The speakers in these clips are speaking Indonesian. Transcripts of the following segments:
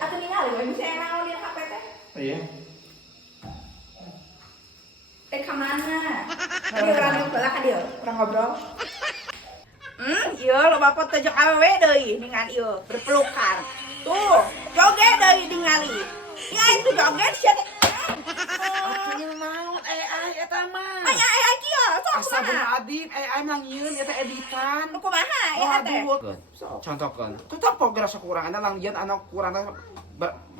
Atuh ningali we bisa naon lihat HP teh. Iya. Kemana? Tadi orang yang belah kan dia, orang ngobrol. Iya, lo bapak tejak awewe deui dengan ieu berpelukan. Tuh, joget deui ningali. Ya itu joget sia teh. Atuh naon AI eta mah. Ai kieu, sok Asa kumaha? Bung Adib AI mah ngieun eta editan. Kumaha ya teh? Contohkan. Tetap kok gerasa kurang lang yeun anak kurang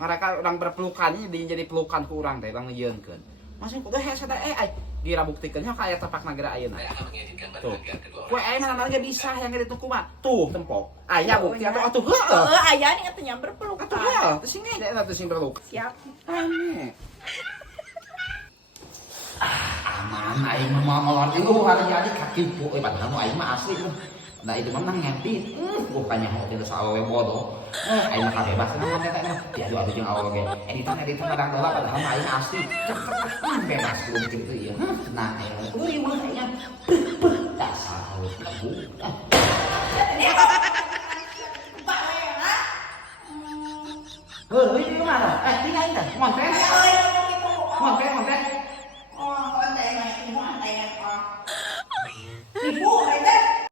mereka orang berpelukannya jadi pelukan kurang teh lang yeunkeun. Masih kudu hese teh AI gira buktikeun nya kaya tapak nagara ayeuna. Tuh. Kue AI mana ge bisa yang ngedit kumaha? Tuh tempok. Aya bukti atuh heueuh. Aya nih atunya berpelukan. Atuh heueuh, teu sing ngede atuh sing berluk. Siap. Ane. Aman aing mah molor dulu hari-hari kaki pu padahal nu aing mah asli tuh. Nah itu mah nang ngedit. Bukannya hotel sawewe bodoh. Aing mah kabebas naon eta mah. Diadu atuh jeung awewe ge. Editan kadang heula padahal mah aing asli. Bebas kudu kitu ieu. Nah, ieu mah nya